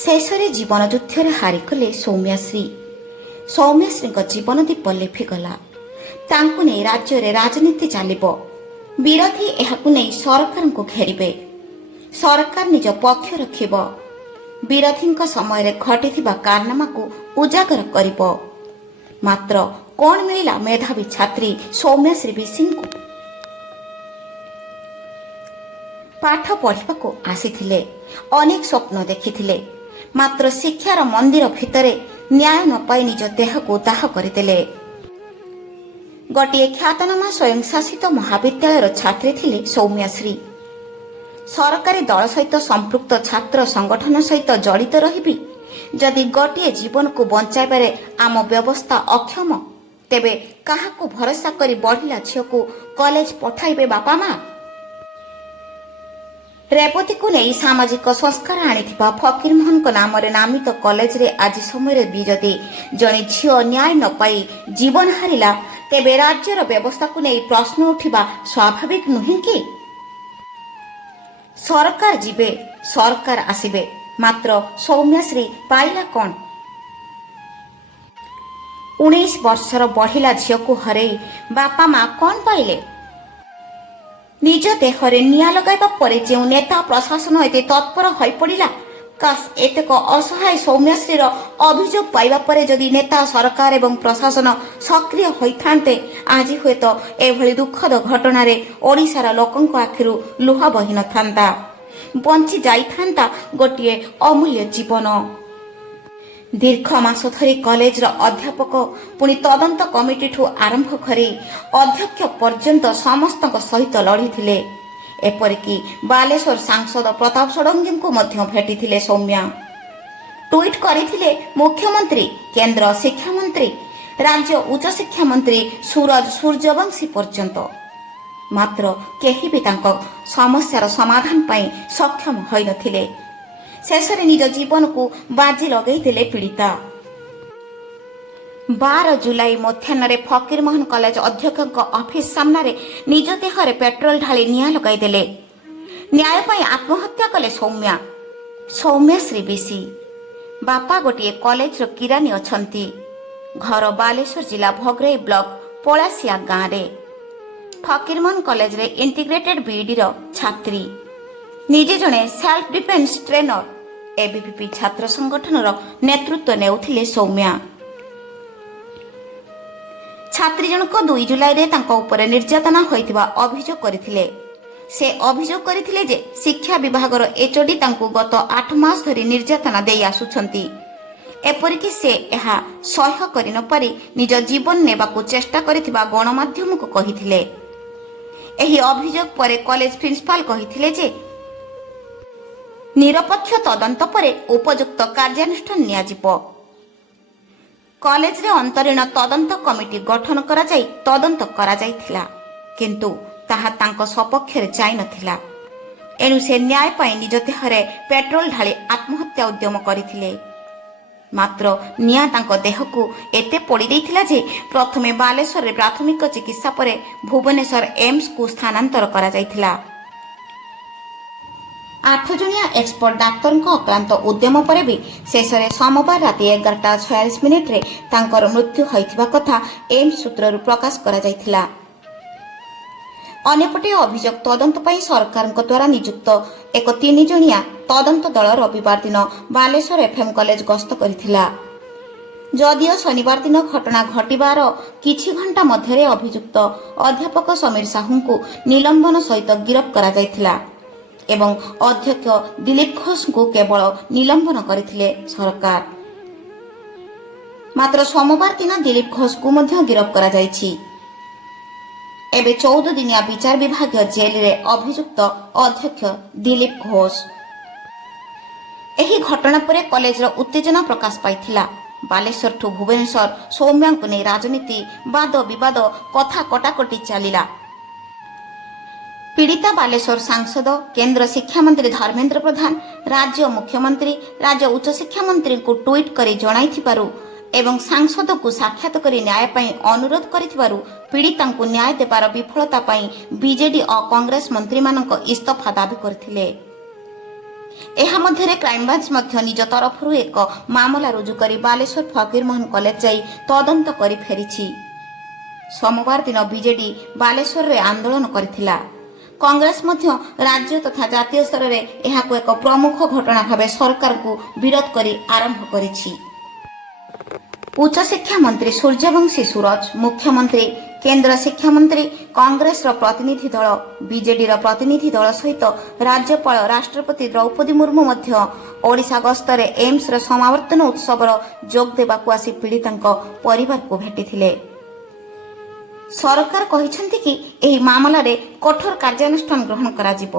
ଶେଷରେ ଜୀବନ ଯୁଦ୍ଧରେ ହାରିଗଲେ ସୌମ୍ୟଶ୍ରୀ। ସୌମ୍ୟଶ୍ରୀଙ୍କ ଜୀବନ ଦୀପ ଲିଭିଗଲା। ତାଙ୍କୁ ନେଇ ରାଜ୍ୟରେ ରାଜନୀତି ଚାଲିବ। ବିରୋଧୀ ଏହାକୁ ନେଇ ସରକାରଙ୍କୁ ଘେରିବେ। ସରକାର ନିଜ ପକ୍ଷ ରଖିବ। ବିରୋଧୀଙ୍କ ସମୟରେ ଘଟିଥିବା କାରନାମାକୁ ଉଜାଗର କରିବ। ମାତ୍ର କ'ଣ ମିଳିଲା ମେଧାବୀ ଛାତ୍ରୀ ସୌମ୍ୟଶ୍ରୀ ବିଶୀଙ୍କୁ? ପାଠ ପଢ଼ିବାକୁ ଆସିଥିଲେ, ଅନେକ ସ୍ୱପ୍ନ ଦେଖିଥିଲେ। ମାତ୍ର ଶିକ୍ଷାର ମନ୍ଦିର ଭିତରେ ନ୍ୟାୟ ନ ପାଇ ନିଜ ଦେହକୁ ଦାହ କରିଦେଲେ। ଗୋଟିଏ ଖ୍ୟାତନାମା ସ୍ୱୟଂଶାସିତ ମହାବିଦ୍ୟାଳୟର ଛାତ୍ରୀ ଥିଲେ ସୌମ୍ୟଶ୍ରୀ। ସରକାରୀ ଦଳ ସହିତ ସମ୍ପୃକ୍ତ ଛାତ୍ର ସଂଗଠନ ସହିତ ଜଡ଼ିତ ରହିବି। ଯଦି ଗୋଟିଏ ଜୀବନକୁ ବଞ୍ଚାଇବାରେ ଆମ ବ୍ୟବସ୍ଥା ଅକ୍ଷମ, ତେବେ କାହାକୁ ଭରସା କରି ବଢ଼ିଲା ଝିଅକୁ କଲେଜ ପଠାଇବେ ବାପା ମା? ରେବତୀକୁ ନେଇ ସାମାଜିକ ସଂସ୍କାର ଆଣିଥିବା ଫକୀରମୋହନଙ୍କ ନାମରେ ନାମିତ କଲେଜରେ ଆଜି ସମୟରେ ବି ଯଦି ଜଣେ ଝିଅ ନ୍ୟାୟ ନ ପାଇ ଜୀବନ ହାରିଲା, ତେବେ ରାଜ୍ୟର ବ୍ୟବସ୍ଥାକୁ ନେଇ ପ୍ରଶ୍ନ ଉଠିବା ସ୍ୱାଭାବିକ ନୁହେଁ କି? ସରକାର ଯିବେ, ସରକାର ଆସିବେ, ମାତ୍ର ସୌମ୍ୟଶ୍ରୀ ପାଇଲା କ'ଣ? 19 ବର୍ଷର ବଢ଼ିଲା ଝିଅକୁ ହରେଇ ବାପା ମା କ'ଣ ପାଇଲେ? ନିଜ ଦେହରେ ନିଆଁ ଲଗାଇବା ପରେ ଯେଉଁ ନେତା ପ୍ରଶାସନ ଏତେ ତତ୍ପର ହୋଇପଡ଼ିଲା, କାଶ ଏତେକ ଅସହାୟ ସୌମ୍ୟଶ୍ରୀର ଅଭିଯୋଗ ପାଇବା ପରେ ଯଦି ନେତା ସରକାର ଏବଂ ପ୍ରଶାସନ ସକ୍ରିୟ ହୋଇଥାନ୍ତେ, ଆଜି ହୁଏତ ଏଭଳି ଦୁଃଖଦ ଘଟଣାରେ ଓଡ଼ିଶାର ଲୋକଙ୍କ ଆଖିରୁ ଲୁହ ବହି ନଥାନ୍ତା। ବଞ୍ଚି ଯାଇଥାନ୍ତା ଗୋଟିଏ ଅମୂଲ୍ୟ ଜୀବନ। ଦୀର୍ଘ ମାସ ଧରି କଲେଜର ଅଧ୍ୟାପକ, ପୁଣି ତଦନ୍ତ କମିଟିଠୁ ଆରମ୍ଭ କରି ଅଧ୍ୟକ୍ଷ ପର୍ଯ୍ୟନ୍ତ ସମସ୍ତଙ୍କ ସହିତ ଲଢ଼ିଥିଲେ। ଏପରିକି ବାଲେଶ୍ୱର ସାଂସଦ ପ୍ରତାପ ଷଡ଼ଙ୍ଗୀଙ୍କୁ ମଧ୍ୟ ଭେଟିଥିଲେ ସୌମ୍ୟା। ଟ୍ୱିଟ୍ କରିଥିଲେ ମୁଖ୍ୟମନ୍ତ୍ରୀ, କେନ୍ଦ୍ର ଶିକ୍ଷାମନ୍ତ୍ରୀ, ରାଜ୍ୟ ଉଚ୍ଚଶିକ୍ଷା ମନ୍ତ୍ରୀ ସୁରଜ ସୂର୍ଯ୍ୟବଂଶୀ ପର୍ଯ୍ୟନ୍ତ। ମାତ୍ର କେହି ବି ତାଙ୍କ ସମସ୍ୟାର ସମାଧାନ ପାଇଁ ସକ୍ଷମ ହୋଇନଥିଲେ। ଶେଷରେ ନିଜ ଜୀବନକୁ ବାଜି ଲଗାଇଦେଲେ ପୀଡ଼ିତା। 12 ଜୁଲାଇ ମଧ୍ୟାହ୍ନରେ ଫକୀରମୋହନ କଲେଜ ଅଧ୍ୟକ୍ଷଙ୍କ ଅଫିସ ସାମ୍ନାରେ ନିଜ ଦେହରେ ପେଟ୍ରୋଲ ଢାଳି ନିଆଁ ଲଗାଇଦେଲେ। ନ୍ୟାୟ ପାଇଁ ଆତ୍ମହତ୍ୟା କଲେ ସୌମ୍ୟା। ସୌମ୍ୟଶ୍ରୀ ବିଶୀ। ବାପା ଗୋଟିଏ କଲେଜର କିରାନୀ ଅଛନ୍ତି। ଘର ବାଲେଶ୍ୱର ଜିଲ୍ଲା ଭୋଗରାଇ ବ୍ଲକ ପଳାସିଆ ଗାଁରେ। ଫକୀରମୋହନ କଲେଜରେ ଇଣ୍ଟିଗ୍ରେଟେଡ୍ ବିଇଡିର ଛାତ୍ରୀ। ନିଜେ ଜଣେ ସେଲ୍ଫ ଡିଫେନ୍ସ ଟ୍ରେନର। ଏବିଭିପି ଛାତ୍ର ସଂଗଠନର ନେତୃତ୍ୱ ନେଉଥିଲେ ସୌମ୍ୟା। ଛାତ୍ରୀ ଜଣକ 2 ଜୁଲାଇରେ ତାଙ୍କ ଉପରେ ନିର୍ଯାତନା ହୋଇଥିବା ଅଭିଯୋଗ କରିଥିଲେ। ସେ ଅଭିଯୋଗ କରିଥିଲେ ଯେ ଶିକ୍ଷା ବିଭାଗର ଏଚଓଡି ତାଙ୍କୁ ଗତ 8 ମାସ ଧରି ନିର୍ଯାତନା ଦେଇ ଆସୁଛନ୍ତି। ଏପରିକି ସେ ଏହା ସହ୍ୟ କରିନପାରି ନିଜ ଜୀବନ ନେବାକୁ ଚେଷ୍ଟା କରିଥିବା ଗଣମାଧ୍ୟମକୁ କହିଥିଲେ। ଏହି ଅଭିଯୋଗ ପରେ କଲେଜ ପ୍ରିନ୍ସିପାଲ କହିଥିଲେ ଯେ ନିରପେକ୍ଷ ତଦନ୍ତ ପରେ ଉପଯୁକ୍ତ କାର୍ଯ୍ୟାନୁଷ୍ଠାନ ନିଆଯିବ। କଲେଜରେ ଅନ୍ତରୀଣ ତଦନ୍ତ କମିଟି ଗଠନ କରାଯାଇ ତଦନ୍ତ କରାଯାଇଥିଲା, କିନ୍ତୁ ତାହା ତାଙ୍କ ସପକ୍ଷରେ ଯାଇନଥିଲା। ଏଣୁ ସେ ନ୍ୟାୟ ପାଇଁ ନିଜ ଦେହରେ ପେଟ୍ରୋଲ ଢାଳି ଆତ୍ମହତ୍ୟା ଉଦ୍ୟମ କରିଥିଲେ। ମାତ୍ର ନିଆଁ ତାଙ୍କ ଦେହକୁ ଏତେ ପୋଡ଼ି ଦେଇଥିଲା ଯେ ପ୍ରଥମେ ବାଲେଶ୍ୱରରେ ପ୍ରାଥମିକ ଚିକିତ୍ସା ପରେ ଭୁବନେଶ୍ୱର ଏମ୍ସକୁ ସ୍ଥାନାନ୍ତର କରାଯାଇଥିଲା। 8 ଜଣିଆ ଏକ୍ସପର୍ଟ ଡାକ୍ତରଙ୍କ ଅକ୍ଲାନ୍ତ ଉଦ୍ୟମ ପରେ ବି ଶେଷରେ ସୋମବାର ରାତି 11:46 ତାଙ୍କର ମୃତ୍ୟୁ ହୋଇଥିବା କଥା ଏମ୍ସ ସୂତ୍ରରୁ ପ୍ରକାଶ କରାଯାଇଥିଲା। ଅନ୍ୟପଟେ ଅଭିଯୋଗ ତଦନ୍ତ ପାଇଁ ସରକାରଙ୍କ ଦ୍ୱାରା ନିଯୁକ୍ତ ଏକ 3 ଜଣିଆ ତଦନ୍ତ ଦଳ ରବିବାର ଦିନ ବାଲେଶ୍ୱର ଏଫ୍ଏମ୍ କଲେଜ ଗସ୍ତ କରିଥିଲା। ଯଦିଓ ଶନିବାର ଦିନ ଘଟଣା ଘଟିବାର କିଛି ଘଣ୍ଟା ମଧ୍ୟରେ ଅଭିଯୁକ୍ତ ଅଧ୍ୟାପକ ସମୀର ସାହୁଙ୍କୁ ନିଲମ୍ବନ ସହିତ ଗିରଫ କରାଯାଇଥିଲା ଏବଂ ଅଧ୍ୟକ୍ଷ ଦିଲ୍ଲୀପ ଘୋଷଙ୍କୁ କେବଳ ନିଲମ୍ବନ କରିଥିଲେ ସରକାର। ମାତ୍ର ସୋମବାର ଦିନ ଦିଲ୍ଲୀପ ଘୋଷଙ୍କୁ ମଧ୍ୟ ଗିରଫ କରାଯାଇଛି। ଏବେ 14 ଦିନିଆ ବିଚାର ବିଭାଗୀୟ ଜେଲରେ ଅଭିଯୁକ୍ତ ଅଧ୍ୟକ୍ଷ ଦିଲ୍ଲୀପ ଘୋଷ। ଏହି ଘଟଣା ପରେ କଲେଜର ଉତ୍ତେଜନା ପ୍ରକାଶ ପାଇଥିଲା। ବାଲେଶ୍ୱରଠୁ ଭୁବନେଶ୍ୱର ସୌମ୍ୟାଙ୍କୁ ନେଇ ରାଜନୀତି, ବାଦ ବିବାଦ, କଥା କଟାକଟି ଚାଲିଲା। ପୀଡ଼ିତା ବାଲେଶ୍ୱର ସାଂସଦ, କେନ୍ଦ୍ର ଶିକ୍ଷାମନ୍ତ୍ରୀ ଧର୍ମେନ୍ଦ୍ର ପ୍ରଧାନ, ରାଜ୍ୟ ମୁଖ୍ୟମନ୍ତ୍ରୀ, ରାଜ୍ୟ ଉଚ୍ଚଶିକ୍ଷାମନ୍ତ୍ରୀଙ୍କୁ ଟ୍ୱିଟ୍ କରି ଜଣାଇଥିବାରୁ ଏବଂ ସାଂସଦକୁ ସାକ୍ଷାତ କରି ନ୍ୟାୟ ପାଇଁ ଅନୁରୋଧ କରିଥିବାରୁ ପୀଡ଼ିତାଙ୍କୁ ନ୍ୟାୟ ଦେବାର ବିଫଳତା ପାଇଁ ବିଜେଡି ଓ କଂଗ୍ରେସ ମନ୍ତ୍ରୀମାନଙ୍କ ଇସ୍ତଫା ଦାବି କରିଥିଲେ। ଏହା ମଧ୍ୟରେ କ୍ରାଇମବ୍ରାଞ୍ଚ ମଧ୍ୟ ନିଜ ତରଫରୁ ଏକ ମାମଲା ରୁଜୁ କରି ବାଲେଶ୍ୱର ଫକୀରମୋହନ କଲେଜ ଯାଇ ତଦନ୍ତ କରି ଫେରିଛି। ସୋମବାର ଦିନ ବିଜେଡି ବାଲେଶ୍ୱରରେ ଆନ୍ଦୋଳନ କରିଥିଲା। କଂଗ୍ରେସ ମଧ୍ୟ ରାଜ୍ୟ ତଥା ଜାତୀୟ ସ୍ତରରେ ଏହାକୁ ଏକ ପ୍ରମୁଖ ଘଟଣା ଭାବେ ସରକାରକୁ ବିରୋଧ କରି ଆରମ୍ଭ କରିଛି। ଉଚ୍ଚଶିକ୍ଷା ମନ୍ତ୍ରୀ ସୂର୍ଯ୍ୟବଂଶୀ ସୁରଜ, ମୁଖ୍ୟମନ୍ତ୍ରୀ, କେନ୍ଦ୍ର ଶିକ୍ଷାମନ୍ତ୍ରୀ, କଂଗ୍ରେସର ପ୍ରତିନିଧି ଦଳ, ବିଜେଡିର ପ୍ରତିନିଧି ଦଳ ସହିତ ରାଜ୍ୟପାଳ ରାଷ୍ଟ୍ରପତି ଦ୍ରୌପଦୀ ମୁର୍ମୁ ମଧ୍ୟ ଓଡ଼ିଶା ଗସ୍ତରେ ଏମ୍ସର ସମାବର୍ତ୍ତନ ଉତ୍ସବର ଯୋଗ ଦେବାକୁ ଆସି ପୀଡ଼ିତାଙ୍କ ପରିବାରକୁ ଭେଟିଥିଲେ। ସରକାର କହିଛନ୍ତି କି ଏହି ମାମଲାରେ କଠୋର କାର୍ଯ୍ୟାନୁଷ୍ଠାନ ଗ୍ରହଣ କରାଯିବ।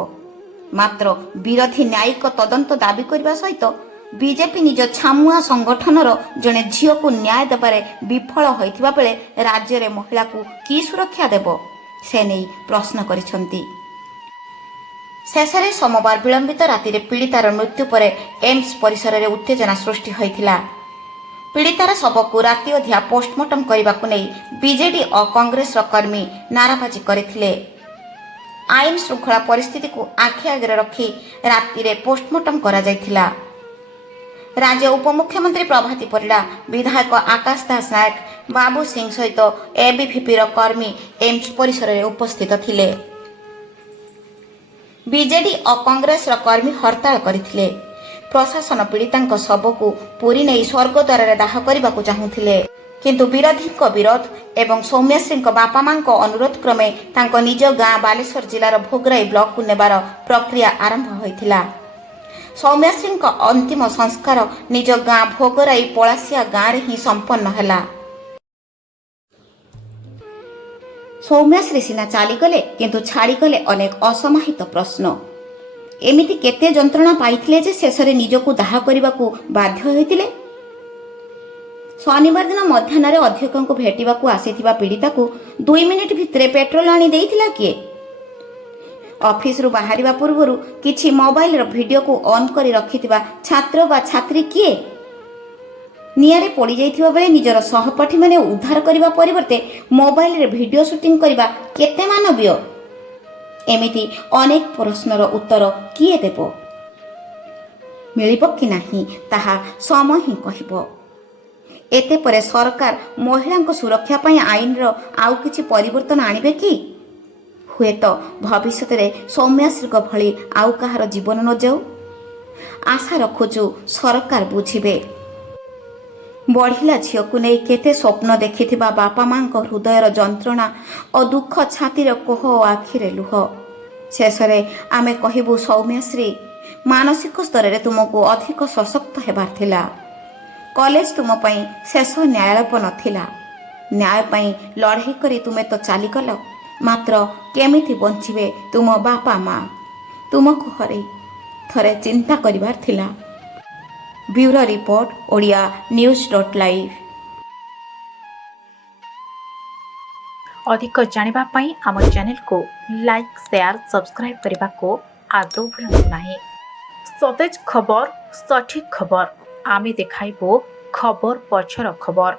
ମାତ୍ର ବିରୋଧୀ ନ୍ୟାୟିକ ତଦନ୍ତ ଦାବି କରିବା ସହିତ ବିଜେପି ନିଜ ଛାମୁଆ ସଂଗଠନର ଜଣେ ଝିଅକୁ ନ୍ୟାୟ ଦେବାରେ ବିଫଳ ହୋଇଥିବା ବେଳେ ରାଜ୍ୟରେ ମହିଳାକୁ କି ସୁରକ୍ଷା ଦେବ ସେ ନେଇ ପ୍ରଶ୍ନ କରିଛନ୍ତି। ଶେଷରେ ସୋମବାର ବିଳମ୍ବିତ ରାତିରେ ପୀଡ଼ିତାର ମୃତ୍ୟୁ ପରେ ଏମ୍ସ ପରିସରରେ ଉତ୍ତେଜନା ସୃଷ୍ଟି ହୋଇଥିଲା। ପୀଡ଼ିତାର ଶବକୁ ରାତି ଅଧିଆ ପୋଷ୍ଟମର୍ଟମ କରିବାକୁ ନେଇ ବିଜେଡି ଓ କଂଗ୍ରେସର କର୍ମୀ ନାରାବାଜି କରିଥିଲେ। ଆଇନ ଶୃଙ୍ଖଳା ପରିସ୍ଥିତିକୁ ଆଖି ଆଗରେ ରଖି ରାତିରେ ପୋଷ୍ଟମର୍ଟମ କରାଯାଇଥିଲା। ରାଜ୍ୟ ଉପମୁଖ୍ୟମନ୍ତ୍ରୀ ପ୍ରଭାତୀ ପରିଡ଼ା, ବିଧାୟକ ଆକାଶ ଦାସ ନାୟକ, ବାବୁ ସିଂ ସହିତ ଏବିଭିପିର କର୍ମୀ ଏମ୍ସ ପରିସରରେ ଉପସ୍ଥିତ ଥିଲେ। ବିଜେଡି ଓ କଂଗ୍ରେସର କର୍ମୀ ହରତାଳ କରିଥିଲେ। ପ୍ରଶାସନ ପୀଡ଼ିତାଙ୍କ ଶବକୁ ପୁରୀ ନେଇ ସ୍ୱର୍ଗଦ୍ୱାରରେ ଦାହ କରିବାକୁ ଚାହୁଁଥିଲେ, କିନ୍ତୁ ବିରୋଧୀଙ୍କ ବିରୋଧ ଏବଂ ସୌମ୍ୟଶ୍ରୀଙ୍କ ବାପା ମାଙ୍କ ଅନୁରୋଧ କ୍ରମେ ତାଙ୍କ ନିଜ ଗାଁ ବାଲେଶ୍ୱର ଜିଲ୍ଲାର ଭୋଗରାଇ ବ୍ଲକକୁ ନେବାର ପ୍ରକ୍ରିୟା ଆରମ୍ଭ ହୋଇଥିଲା। ସୌମ୍ୟଶ୍ରୀଙ୍କ ଅନ୍ତିମ ସଂସ୍କାର ନିଜ ଗାଁ ଭୋଗରାଇ ପଳାସିଆ ଗାଁରେ ହିଁ ସମ୍ପନ୍ନ ହେଲା। ସୌମ୍ୟଶ୍ରୀ ସିନା ଚାଲିଗଲେ, କିନ୍ତୁ ଛାଡ଼ିଗଲେ ଅନେକ ଅସମାହିତ ପ୍ରଶ୍ନ। ଏମିତି କେତେ ଯନ୍ତ୍ରଣା ପାଇଥିଲେ ଯେ ଶେଷରେ ନିଜକୁ ଦାହ କରିବାକୁ ବାଧ୍ୟ ହୋଇଥିଲେ? ଶନିବାର ଦିନ ମଧ୍ୟାହ୍ନରେ ଅଧ୍ୟକ୍ଷଙ୍କୁ ଭେଟିବାକୁ ଆସିଥିବା ପୀଡ଼ିତାକୁ 2 ମିନିଟ୍ ଭିତରେ ପେଟ୍ରୋଲ ଆଣି ଦେଇଥିଲା କିଏ? ଅଫିସରୁ ବାହାରିବା ପୂର୍ବରୁ କିଛି ମୋବାଇଲର ଭିଡ଼ିଓକୁ ଅନ୍ କରି ରଖିଥିବା ଛାତ୍ର ବା ଛାତ୍ରୀ କିଏ? ନିଆଁରେ ପୋଡ଼ିଯାଇଥିବା ବେଳେ ନିଜର ସହପାଠୀମାନେ ଉଦ୍ଧାର କରିବା ପରିବର୍ତ୍ତେ ମୋବାଇଲରେ ଭିଡ଼ିଓ ସୁଟିଂ କରିବା କେତେ ମାନବୀୟ? ଏମିତି ଅନେକ ପ୍ରଶ୍ନର ଉତ୍ତର କିଏ ଦେବ? ମିଳିବ କି ନାହିଁ ତାହା ସମୟ ହିଁ କହିବ। ଏତେ ପରେ ସରକାର ମହିଳାଙ୍କ ସୁରକ୍ଷା ପାଇଁ ଆଇନର ଆଉ କିଛି ପରିବର୍ତ୍ତନ ଆଣିବେ କି? ହୁଏତ ଭବିଷ୍ୟତରେ ସୌମ୍ୟଶ୍ରୀଙ୍କ ଭଳି ଆଉ କାହାର ଜୀବନ ନ ଯାଉ। ଆଶା ରଖୁଛୁ ସରକାର ବୁଝିବେ। ବଢ଼ିଲା ଝିଅକୁ ନେଇ କେତେ ସ୍ୱପ୍ନ ଦେଖିଥିବା ବାପା ମାଙ୍କ ହୃଦୟର ଯନ୍ତ୍ରଣା ଓ ଦୁଃଖ, ଛାତିର କୋହ ଓ ଆଖିରେ ଲୁହ। ଶେଷରେ ଆମେ କହିବୁ, ସୌମ୍ୟଶ୍ରୀ, ମାନସିକ ସ୍ତରରେ ତୁମକୁ ଅଧିକ ସଶକ୍ତ ହେବାର ଥିଲା। କଲେଜ ତୁମ ପାଇଁ ଶେଷ ନ୍ୟାୟାଳୟ ନଥିଲା। ନ୍ୟାୟ ପାଇଁ ଲଢ଼େଇ କରି ତୁମେ ତ ଚାଲିଗଲ, ମାତ୍ର କେମିତି ବଞ୍ଚିବେ ତୁମ ବାପା ମା? ତୁମକୁ ହରେଇ ଥରେ ଚିନ୍ତା କରିବାର ଥିଲା। Bureau report, Odia news. ଅଧିକ ଜାଣିବା ପାଇଁ ଆମ ଚ୍ୟାନେଲକୁ ଲାଇକ୍, ସେୟାର, ସବସ୍କ୍ରାଇବ୍ କରିବାକୁ ଆଦୌ ଭୁଲନ୍ତୁ ନାହିଁ। ସତେଜ ଖବର, ସଠିକ୍ ଖବର, ଆମେ ଦେଖାଇବୁ ଖବର ପଛର ଖବର।